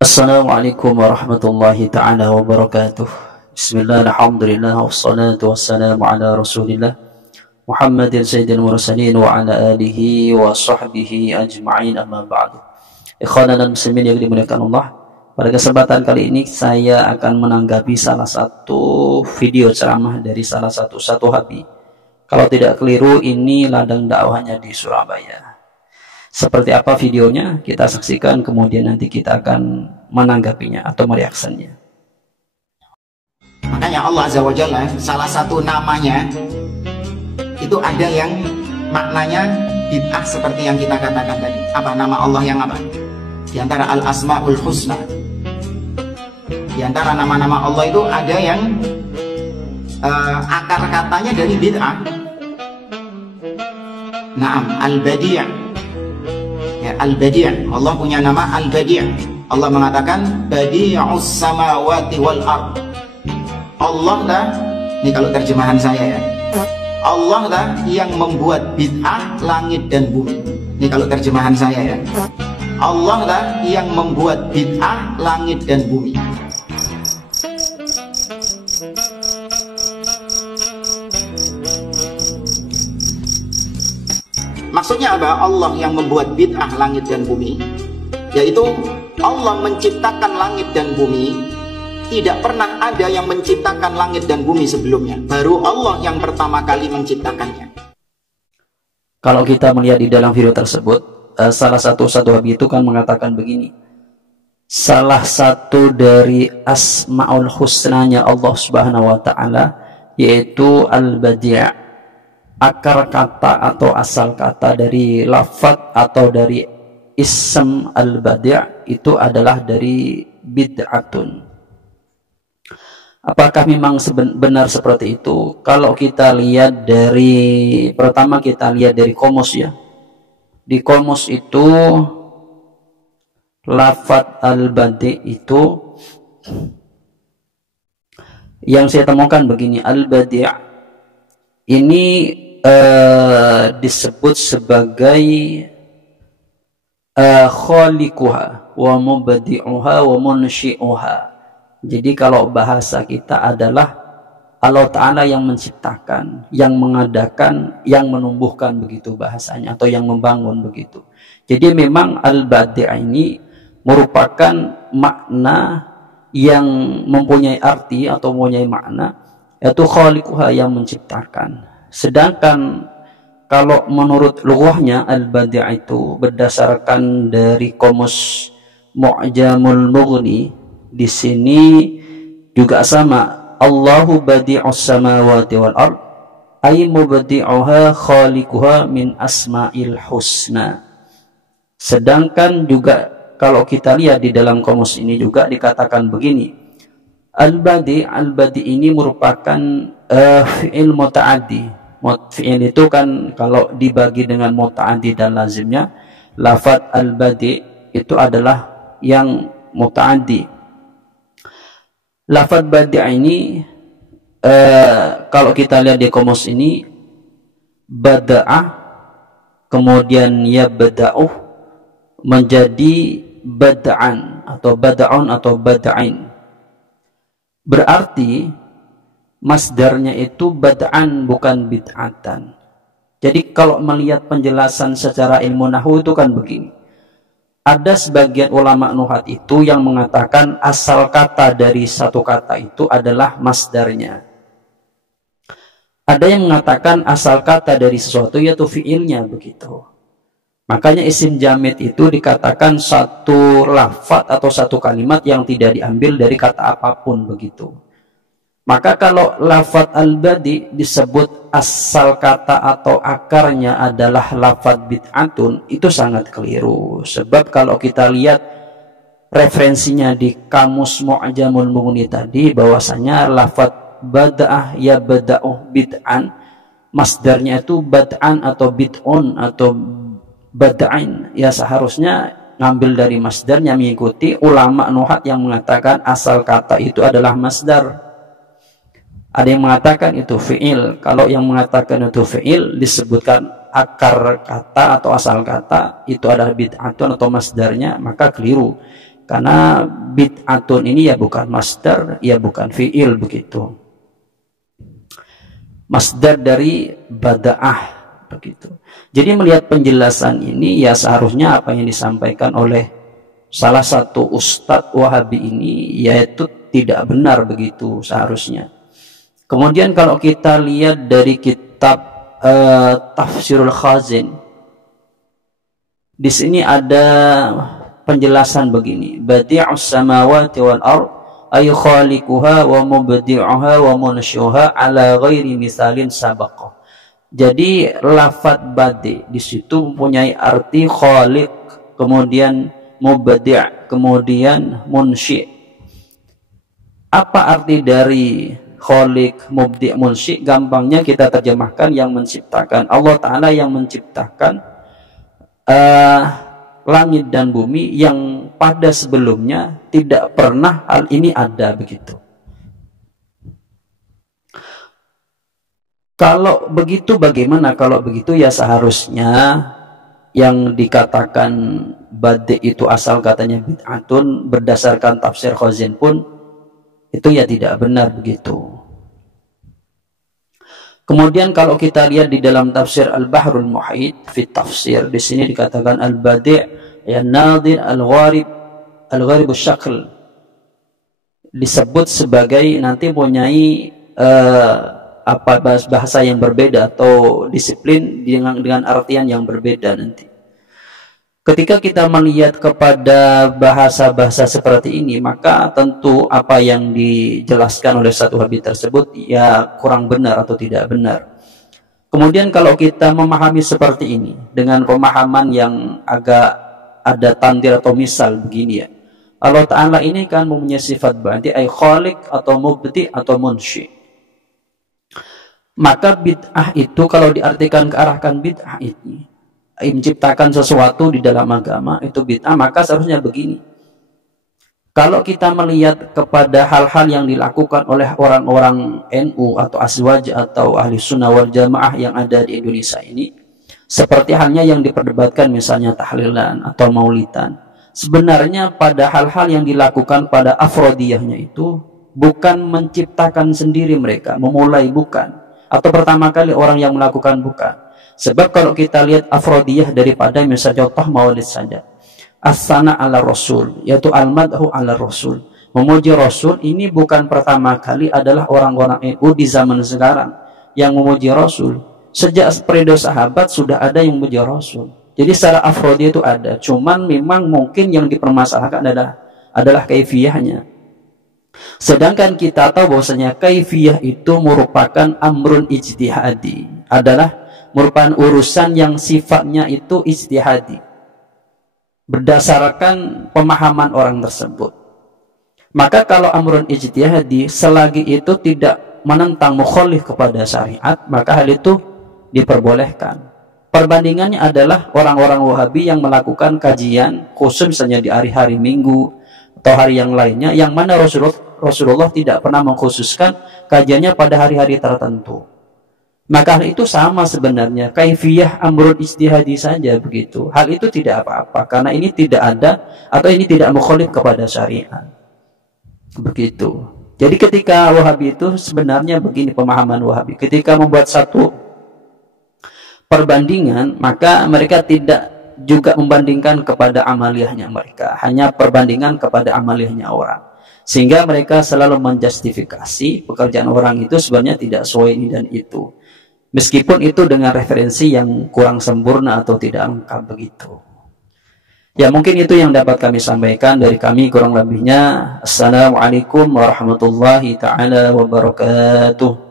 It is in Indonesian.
Assalamualaikum warahmatullahi ta'ala wabarakatuh. Bismillah, alhamdulillah, wassalatu wassalamu ala rasulillah Muhammadin sayyidil mursalin wa ala alihi wa sahbihi ajma'in, amma ba'du. Ikhwanan dan muslimin yang dimuliakan Allah, pada kesempatan kali ini saya akan menanggapi salah satu video ceramah dari salah satu Habi. Kalau tidak keliru, ini ladang dakwahnya di Surabaya. Seperti apa videonya, kita saksikan, kemudian nanti kita akan menanggapinya atau mereaksinya. Makanya Allah Azza wa Jalla, salah satu namanya itu ada yang maknanya bid'ah seperti yang kita katakan tadi. Apa nama Allah yang apa? Di antara Al-Asma'ul Husna, di antara nama-nama Allah itu ada yang akar katanya dari bid'ah. Naam, Al-Badi'. Ya, Al-Badi'. Allah punya nama Al-Badi'. Allah mengatakan Badi'us samawati wal ard. Allah lah, ini kalau terjemahan saya ya, Allah lah yang membuat bid'ah langit dan bumi. Ini kalau terjemahan saya ya, Allah lah yang membuat bid'ah langit dan bumi. Maksudnya apa? Allah yang membuat bid'ah langit dan bumi, yaitu Allah menciptakan langit dan bumi. Tidak pernah ada yang menciptakan langit dan bumi sebelumnya. Baru Allah yang pertama kali menciptakannya. Kalau kita melihat di dalam video tersebut, salah satu Habi itu kan mengatakan begini, salah satu dari asma'ul husnanya Allah subhanahu wa ta'ala yaitu Al-Badi'. Akar kata atau asal kata dari lafaz atau dari ism Al-Badi' itu adalah dari bid'atun. Apakah memang benar seperti itu? Kalau kita lihat dari, pertama kita lihat dari komus ya. Di komus itu lafaz Al-Badi' itu yang saya temukan begini, Al-Badi' ini disebut sebagai khaliquha wa mubadi'uha wa munshi'uha. Jadi kalau bahasa kita adalah Allah Ta'ala yang menciptakan, yang mengadakan, yang menumbuhkan, begitu bahasanya, atau yang membangun begitu. Jadi memang Al-Badi' ini merupakan makna yang mempunyai arti atau mempunyai makna, yaitu khaliquha, yang menciptakan. Sedangkan kalau menurut lughahnya Al-Badi' itu berdasarkan dari Qamus Mu'jamul Mughni, di sini juga sama, Allahu badi'us samawati wal ard ay mubadi'uha khaliquha min asma'il husna. Sedangkan juga kalau kita lihat di dalam Qamus ini juga dikatakan begini, Al-Badi' ini merupakan fi'il muta'addi. Fi'il itu kan kalau dibagi dengan muta'addi dan lazimnya, lafaz Al-Badi' itu adalah yang muta'addi. Lafaz Badi' ini kalau kita lihat di Qamus ini, bada'ah kemudian yabda'uh menjadi bada'an atau bada'un atau bada'in. Berarti masdarnya itu bad'an bukan bid'atan. Jadi kalau melihat penjelasan secara ilmu nahwu itu kan begini. Ada sebagian ulama nuhat itu yang mengatakan asal kata dari satu kata itu adalah masdarnya. Ada yang mengatakan asal kata dari sesuatu yaitu fiilnya begitu. Makanya isim jamid itu dikatakan satu lafaz atau satu kalimat yang tidak diambil dari kata apapun begitu. Maka kalau lafaz Al-Badi' disebut asal kata atau akarnya adalah lafaz bid'atun, itu sangat keliru. Sebab kalau kita lihat referensinya di Kamus Mu'jamul Mughni tadi, bahwasanya lafaz bada'ah ya bada'uh bid'an, masdarnya itu bad'an atau bid'un atau bada'in. Ya seharusnya ngambil dari masdarnya, mengikuti ulama nuhat yang mengatakan asal kata itu adalah masdar. Ada yang mengatakan itu fi'il. Kalau yang mengatakan itu fi'il, disebutkan akar kata atau asal kata itu adalah bid'atun atau masdarnya, maka keliru. Karena bid'atun ini ya bukan masdar, ya bukan fi'il begitu. Masdar dari bada'ah begitu. Jadi melihat penjelasan ini ya seharusnya apa yang disampaikan oleh salah satu ustadz Wahabi ini yaitu tidak benar begitu seharusnya. Kemudian kalau kita lihat dari kitab Tafsirul Khazin, di sini ada penjelasan begini: Badi'us samawati wal ard ay khaliquha wa mubdi'uha wa munshi'uha ala ghairi misalin sabaqa. Jadi lafadz badi di situ mempunyai arti khaliq, kemudian mubdi', kemudian munshi'. Apa arti dari khaliq, mubdi', munshi'? Gampangnya kita terjemahkan yang menciptakan. Allah Ta'ala yang menciptakan langit dan bumi yang pada sebelumnya tidak pernah hal ini ada begitu. Kalau begitu bagaimana? Kalau begitu ya seharusnya yang dikatakan badi itu asal katanya bid'atun berdasarkan tafsir Khazin pun itu ya tidak benar begitu. Kemudian kalau kita lihat di dalam tafsir Al-Bahrul Muhit fi tafsir, di sini dikatakan al-badi' ya nadir al-gharib, al-gharib syakl, disebut sebagai nanti mempunyai apa bahasa yang berbeda atau disiplin dengan artian yang berbeda nanti. Ketika kita melihat kepada bahasa-bahasa seperti ini, maka tentu apa yang dijelaskan oleh satu Wahabi tersebut ya kurang benar atau tidak benar. Kemudian kalau kita memahami seperti ini dengan pemahaman yang agak ada tandir atau misal begini ya, Allah Ta'ala ini kan mempunyai sifat berarti ay khaliq atau mubdi atau munshi. Maka bid'ah itu kalau diartikan kearahkan bid'ah ini menciptakan sesuatu di dalam agama itu bid'ah, maka seharusnya begini. Kalau kita melihat kepada hal-hal yang dilakukan oleh orang-orang NU atau Azwaj atau Ahli Sunnah wal Jamaah yang ada di Indonesia ini, seperti halnya yang diperdebatkan misalnya tahlilan atau maulidan, sebenarnya pada hal-hal yang dilakukan pada afrodiyahnya itu bukan menciptakan sendiri mereka, memulai bukan, atau pertama kali orang yang melakukan bukan. Sebab kalau kita lihat afrodiyah daripada misalnya contoh maulid saja, as-sana ala rasul, yaitu al-madhu ala rasul, memuji rasul, ini bukan pertama kali adalah orang-orang NU di zaman sekarang yang memuji rasul. Sejak periode sahabat sudah ada yang memuji rasul. Jadi secara afrodiyah itu ada, cuman memang mungkin yang dipermasalahkan adalah kaifiyahnya. Sedangkan kita tahu bahwasanya kaifiyah itu merupakan amrun ijtihadi, adalah merupakan urusan yang sifatnya itu ijtihadi berdasarkan pemahaman orang tersebut. Maka kalau amrun ijtihadi selagi itu tidak menentang mukhalif kepada syariat, maka hal itu diperbolehkan. Perbandingannya adalah orang-orang Wahabi yang melakukan kajian khusus misalnya di hari-hari Minggu atau hari yang lainnya, yang mana Rasulullah tidak pernah mengkhususkan kajiannya pada hari-hari tertentu. Maka hal itu sama sebenarnya, kaifiyah amrun ijtihadi saja begitu. Hal itu tidak apa-apa karena ini tidak ada atau ini tidak mukhalif kepada syariat. Begitu. Jadi ketika Wahabi itu sebenarnya begini pemahaman Wahabi. Ketika membuat satu perbandingan, maka mereka tidak juga membandingkan kepada amaliyahnya mereka, hanya perbandingan kepada amaliyahnya orang. Sehingga mereka selalu menjustifikasi pekerjaan orang itu sebenarnya tidak sesuai ini dan itu. Meskipun itu dengan referensi yang kurang sempurna atau tidak lengkap begitu. Ya mungkin itu yang dapat kami sampaikan dari kami, kurang lebihnya. Assalamualaikum warahmatullahi ta'ala wabarakatuh.